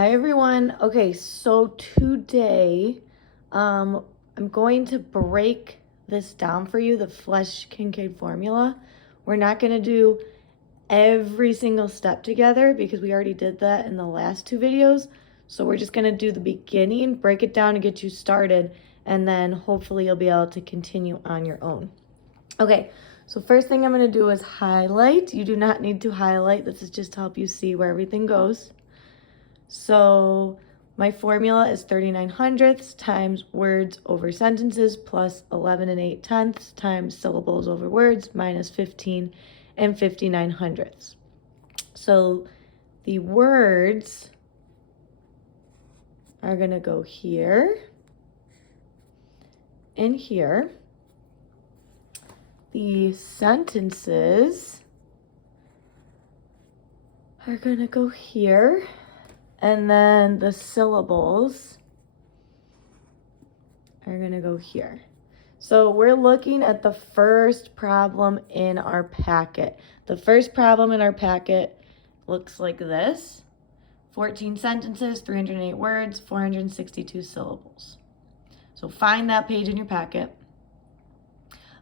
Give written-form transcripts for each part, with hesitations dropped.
Hi everyone. Okay, so today I'm going to break this down for you, the Flesch Kincaid formula. We're not going to do every single step together because we already did that in the last two videos. So we're just going to do the beginning, break it down to get you started, and then hopefully you'll be able to continue on your own. Okay, so first thing I'm going to do is highlight. You do not need to highlight. This is just to help you see where everything goes. So my formula is 39/100ths times words over sentences plus 11 8/10ths times syllables over words minus 15 59/100ths. So the words are going to go here and here. The sentences are going to go here. And then the syllables are going to go here. So we're looking at the first problem in our packet. The first problem in our packet looks like this. 14 sentences, 308 words, 462 syllables. So find that page in your packet.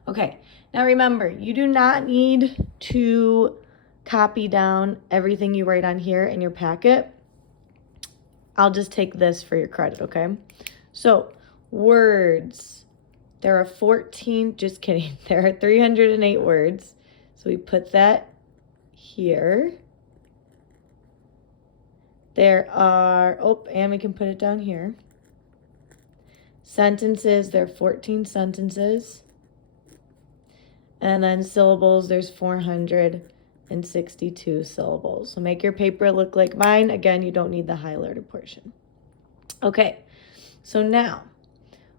Okay, now remember, you do not need to copy down everything you write on here in your packet. I'll just take this for your credit, okay? So, words. There are 14, just kidding. There are 308 words. So we put that here. There are, and we can put it down here. Sentences, there are 14 sentences. And then syllables, there's 462 syllables. So make your paper look like mine. Again, you don't need the highlighted portion. Okay, so now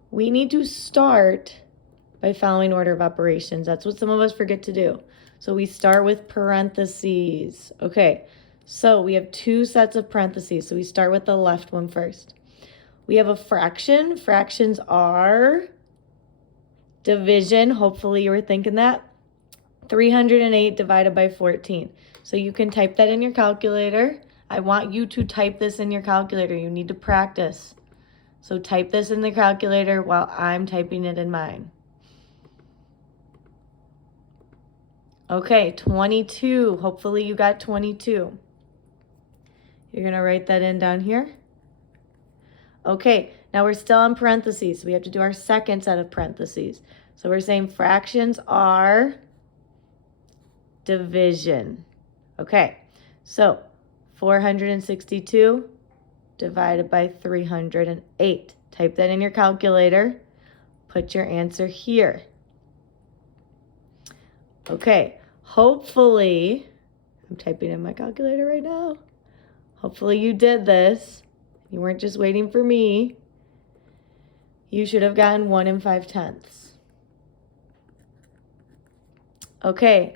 we need to start by following order of operations. That's what some of us forget to do. So we start with parentheses. Okay, so we have two sets of parentheses. So we start with the left one first. We have a fraction. Fractions are division. Hopefully you were thinking that. 308 divided by 14. So you can type that in your calculator. I want you to type this in your calculator. You need to practice. So type this in the calculator while I'm typing it in mine. Okay, 22. Hopefully you got 22. You're going to write that in down here. Okay, now we're still in parentheses. So we have to do our second set of parentheses. So we're saying fractions are division. Okay, so 462 divided by 308. Type that in your calculator. Put your answer here. Okay, hopefully, I'm typing in my calculator right now. Hopefully you did this. You weren't just waiting for me. You should have gotten 1 5/10. Okay.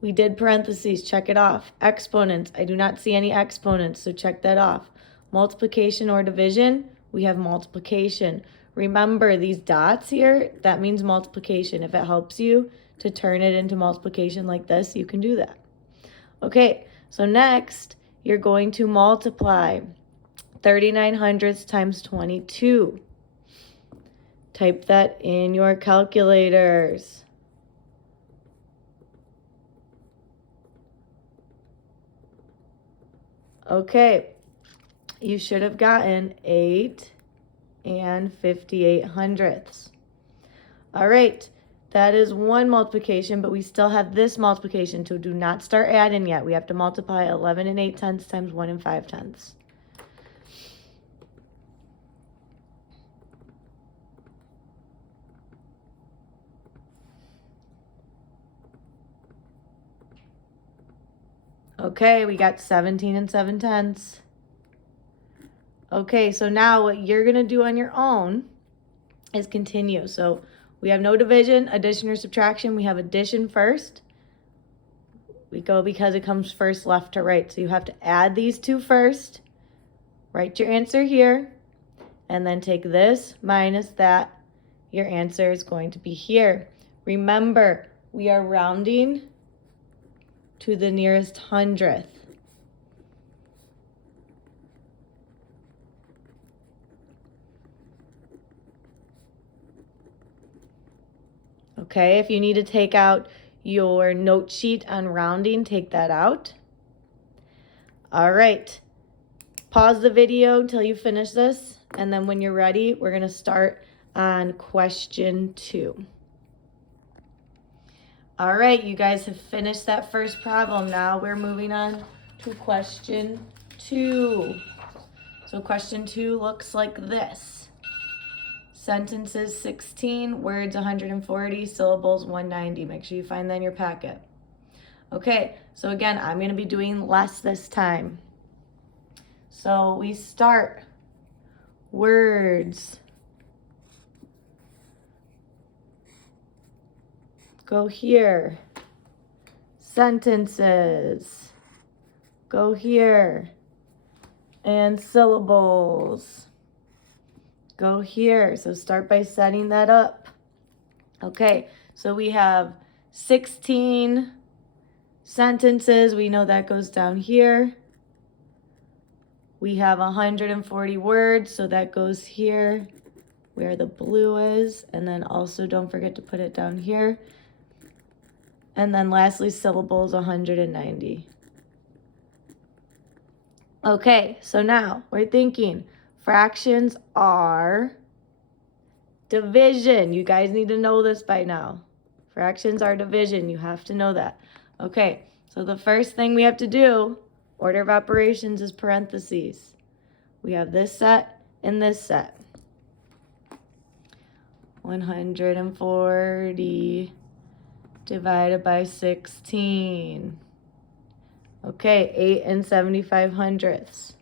We did parentheses, check it off. Exponents, I do not see any exponents, so check that off. Multiplication or division, we have multiplication. Remember these dots here, that means multiplication. If it helps you to turn it into multiplication like this, you can do that. Okay, so next, you're going to multiply 39/100ths times 22. Type that in your calculators. Okay, you should have gotten 8 58/100ths. All right, that is one multiplication, but we still have this multiplication, so do not start adding yet. We have to multiply 11 8/10ths times 1 5/10ths. Okay, we got 17 7/10ths. Okay, so now what you're going to do on your own is continue. So we have no division, addition, or subtraction. We have addition first. We go because it comes first left to right. So you have to add these two first. Write your answer here. And then take this minus that. Your answer is going to be here. Remember, we are rounding to the nearest hundredth. Okay, if you need to take out your note sheet on rounding, take that out. All right, pause the video until you finish this, and then when you're ready, we're gonna start on question 2. All right, you guys have finished that first problem. Now we're moving on to question 2. So question 2 looks like this. Sentences 16, words 140, syllables 190. Make sure you find that in your packet. Okay, so again, I'm going to be doing less this time. So we start words. Go here. Sentences. Go here. And syllables. Go here. So start by setting that up. Okay, so we have 16 sentences. We know that goes down here. We have 140 words, so that goes here where the blue is. And then also don't forget to put it down here. And then lastly, syllables 190. Okay, so now we're thinking fractions are division. You guys need to know this by now. Fractions are division. You have to know that. Okay, so the first thing we have to do, order of operations, is parentheses. We have this set and this set. 140 divided by 16. Okay, 8 and 75/100ths.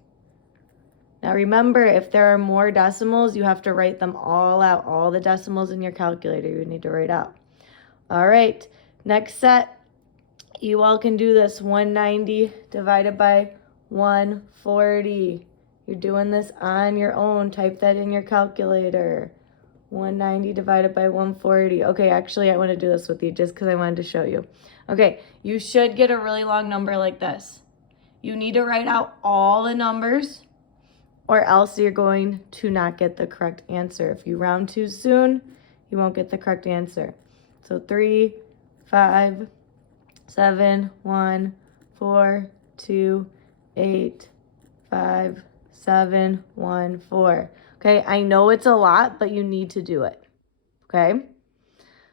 Now remember, if there are more decimals, you have to write them all out. All the decimals in your calculator you need to write out. All right, next set. You all can do this. 190 divided by 140. You're doing this on your own. Type that in your calculator. 190 divided by 140. Okay, actually, I want to do this with you just because I wanted to show you. Okay, you should get a really long number like this. You need to write out all the numbers, or else you're going to not get the correct answer. If you round too soon, you won't get the correct answer. So 3, 5, 7, 1, 4, 2, 8, 5, 7, 1, 4. Okay, I know it's a lot, but you need to do it. Okay?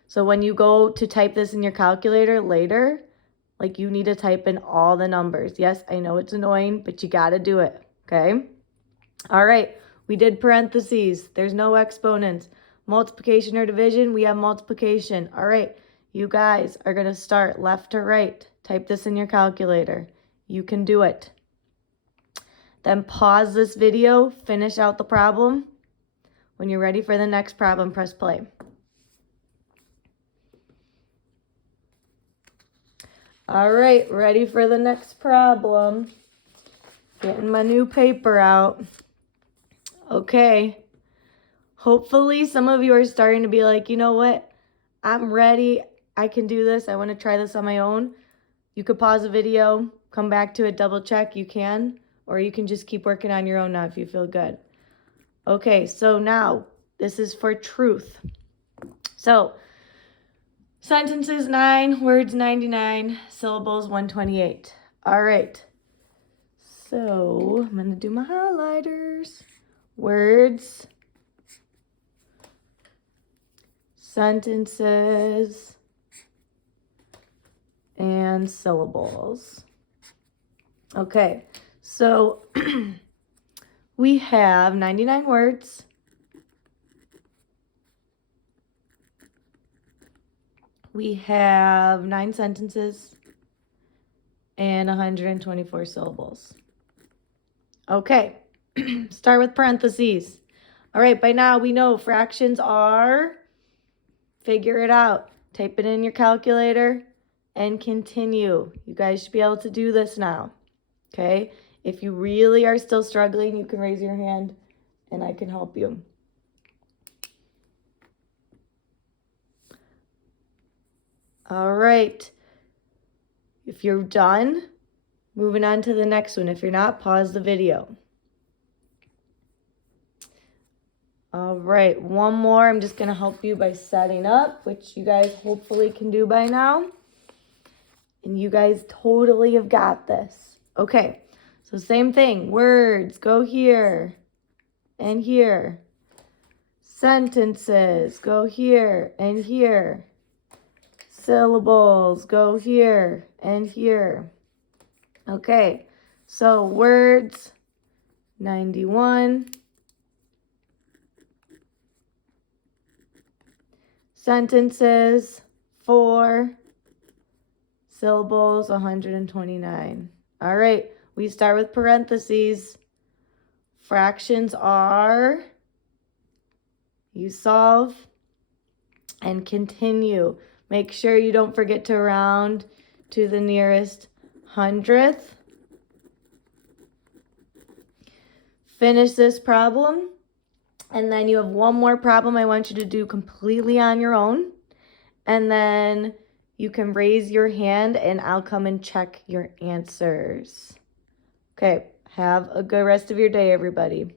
So when you go to type this in your calculator later, like, you need to type in all the numbers. Yes, I know it's annoying, but you got to do it. Okay? All right, we did parentheses. There's no exponents. Multiplication or division, we have multiplication. All right, you guys are going to start left to right. Type this in your calculator. You can do it. Then pause this video, finish out the problem. When you're ready for the next problem, press play. All right, ready for the next problem. Getting my new paper out. Okay. Hopefully some of you are starting to be like, you know what? I'm ready. I can do this. I want to try this on my own. You could pause the video, come back to it, double check. You can. Or you can just keep working on your own now if you feel good. Okay, so now this is for truth. So sentences 9, words 99, syllables 128. All right. So I'm going to do my highlighters. Words, sentences, and syllables. Okay, so we have 99 words. We have 9 sentences and 124 syllables. Okay, start with parentheses. All right, by now we know fractions are, figure it out. Type it in your calculator and continue. You guys should be able to do this now, okay? If you really are still struggling, you can raise your hand and I can help you. All right, if you're done, moving on to the next one. If you're not, pause the video. All right, one more. I'm just going to help you by setting up, which you guys hopefully can do by now. And you guys totally have got this. Okay, so same thing. Words, go here and here. Sentences, go here and here. Syllables, go here and here. Okay, so words, 91. Sentences, 4. Syllables, 129. All right, we start with parentheses. Fractions are, you solve and continue. Make sure you don't forget to round to the nearest hundredth. Finish this problem, and then you have one more problem I want you to do completely on your own, and then you can raise your hand and I'll come and check your answers. Okay, have a good rest of your day, everybody.